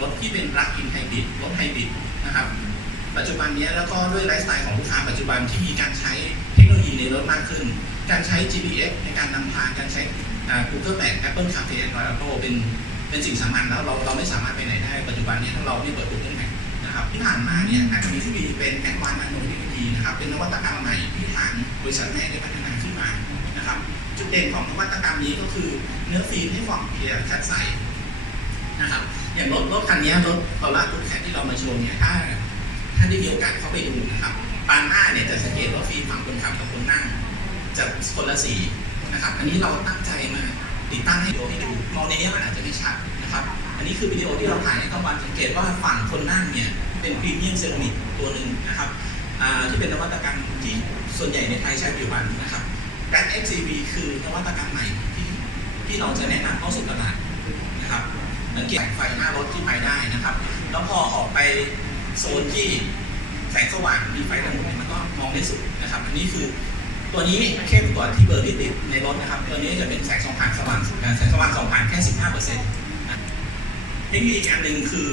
รถที่เป็นปลั๊กอินไฮบริดรถไฮบริดนะครับ ปัจจุบันนี้แล้วก็ด้วยไลฟ์สไตล์ของลูกค้าปัจจุบันที่มีการใช้เทคโนโลยีในรถมากขึ้น การใช้ GPS ในการนำทางการใช้ Google Map Apple CarPlay Android Auto เป็นเป็นสิ่งสำคัญแล้วเราเราไม่สามารถไปไหนได้ ปัจจุบันนี้ถ้าเราไม่เปิด Google Map นะครับที่ผ่านมาเนี่ยอาจจะมีที่มีเป็นแอดวานซ์นาโนเทคโนโลยีนะครับเป็นนวัตกรรมใหม่ที่ทางบริษัทแม่ได้พัฒนา มานะครับ จุดเด่นของนวัตกรรมนี้ก็คือเนื้อฟิล์มให้ฟองเคลียร์ชัดใสนะครับ อย่างรถรถคันนี้รถตอร่าตูแคทที่เรามาโชว์เนี่ยถ้าถ้าได้มีโอกาสเข้าไปดูนะครับปานหน้าเนี่ยจะสังเกตว่าฟิล์มฝั่งคนขับกับคนนั่งจะคนละสีนะครับ อันนี้เราตั้งใจมาติดตั้งให้ดูให้ดูมองในนี้มันอาจจะไม่ชัดนะครับ อันนี้คือวิดีโอที่เราถ่ายให้กลางวันสังเกตว่าฝั่งคนนั่งเนี่ยเป็นพรีเมียมเซรามิกตัวหนึ่งนะครับที่เป็นนวัตกรรมที่ส่วนใหญ่ในไทยใช้ปัจจุบันนะครับ แบล็ XCV คือนวัตกรรมใหม่ที่ที่เราจะแนะนำเข้าสู่ตลาดนะครับสังเกตไฟหน้ารถที่ไปได้นะครับ แล้วพอออกไปโซนที่แสงสว่างมีไฟถนนเนี่ยมันก็มองได้สุดนะครับ อันนี้คือตัวนี้เข้มกว่าที่เบอร์ที่ติดในรถนะครับ ตัวนี้จะเป็นแสงสองผ่านสว่างแสงสว่างสองผ่านแค่15เปอร์เซ็นต์เทคโนโลยีอีกอันหนึ่งคือ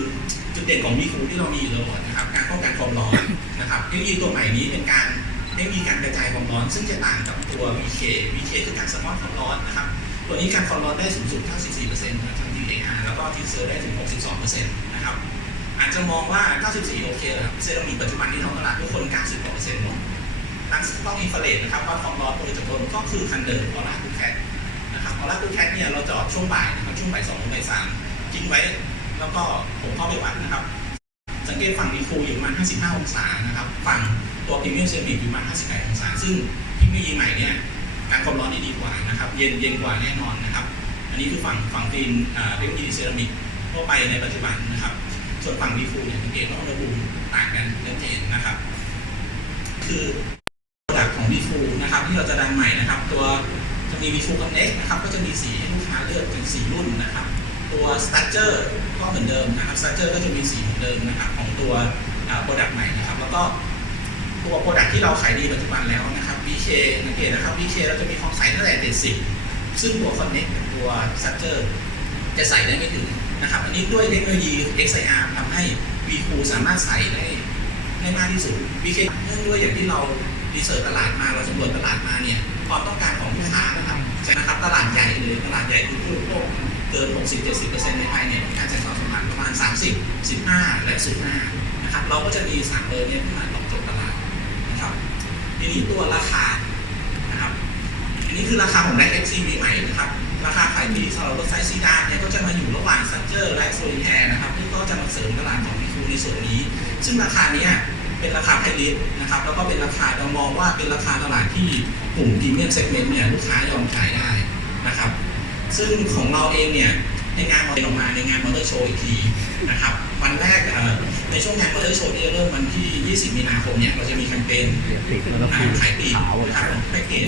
จุดเด่นของมีคูที่เรามีอยู่แล้วนะครับ การป้องกันความร้อนนะครับ เทคโนโลยีตัวใหม่นี้เป็นการ เทคโนโลยีการกระจายความร้อน ซึ่งจะต่างกับตัว VK VK คือการสะท้อนความร้อนนะครับตัวนี้การความร้อนได้สูงสุด 94%นะครับทาง DAR แล้วก็ทีเซอร์ได้ถึง 62%นะครับอาจจะมองว่า 94 โอเคแล้วเซรามิกปัจจุบันนี้ท้องตลาดทุกคน 90กว่าเปอร์เซ็นต์หมดตั้งกล้องอินฟราเรดนะครับว่าความร้อนโดยจากบนก็คือคันเดิมออร่าคูแคทนะครับออร่าคูแคทเนี่ยเราจอดช่วงบ่ายนะครับช่วงบ่ายสองถึงบ่ายสามทิ้งไว้ แล้วก็ผมเข้าไปวัดนะครับ เกตฝั่งดีคูอยู่ประมาณ 55 องศานะครับ ฝั่งตัวพรีเมียมเซรามิกอยู่ประมาณ 58 องศา ซึ่งเทคโนโลยีใหม่เนี่ยการความร้อนนี่ดีกว่านะครับ เย็นเย็นกว่าแน่นอนนะครับ อันนี้คือฝั่งฝั่งฟิล์มเทคโนโลยีเซรามิกทั่วไปในปัจจุบันนะครับ ส่วนฝั่งดีฟูเนี่ยสังเกตว่าอุณหภูมิต่างกันชัดเจนนะครับ คือโปรดักของดีฟูนะครับ ที่เราจะดันใหม่นะครับ ตัวจะมี v ีฟูคอนเน็กนะครับ ก็จะมีสีให้ลูกค้าเลือกถึงสีรุ่นนะครับ ตัวสตั t เจอร์ก็เหมือนเดิมนะครับสตั t เจอร์ก็จะมีสีเหมือนเดิมนะครับของตัวโปรดักต์ใหม่นะครับแล้วก็ตัวโปรดักต์ที่เราขายดีปัจจุบันแล้วนะครับ BK สังเกตนะครับ BK เราจะมีความใสตั้งแต่70ซึ่งตัว Connect กับตัว s t r u c t u r e จะใส่ได้ไม่ถึงนะครับ อันนี้ด้วยเทคโนโลยี XIR ทำให้ VQ สามารถใส่ได้ได้มากที่สุด BK เนื่องด้วยอย่างที่เราดีเสิร์ชตลาดมาเราสำรวจตลาดมาเนี่ยความต้องการของลูกค้านะครับใช่นะครับตลาดใหญ่เลยตลาดใหญ่คือผู้บริโภค เกิน 60-70%ในไทยเนี่ยต้องการใช้ความสมพันธ์ประมาณ 30 15 และ 15นะครับเราก็จะมีสามเบอร์เนี่ยขึ้นมาตอบโจทย์ตลาดนะครับทีนี้ตัวราคานะครับอันนี้คือราคาของแร็ก XCV ใหม่นะครับราคาขายปลีกสำหรับรถไซส์ซีดานเนี่ยก็จะมาอยู่ระหว่างซันเจอร์และโซลิแทร์นะครับที่ก็จะมาเสริมตลาดของพีคูในส่วนนี้ ซึ่งราคาเนี้ยเป็นราคาไพลิสนะครับแล้วก็เป็นราคาเรามองว่าเป็นราคาตลาดที่กลุ่มพรีเมียมเซกเมนต์เนี่ยลูกค้ายอมขายได้นะครับ ซึ่งของเราเองเนี่ยในงานเราออกมาในงานมอเตอร์โชว์อีกทีนะครับวันแรกเอ่อในช่วงงานมอเตอร์โชว์ที่จะเริ่มวันที่ 20 มีนาคมเนี่ยเราจะมีแคมเปญติดแล้วก็อ่าฟิล์มขายปลีกขาวนะครับแพ็กเกจ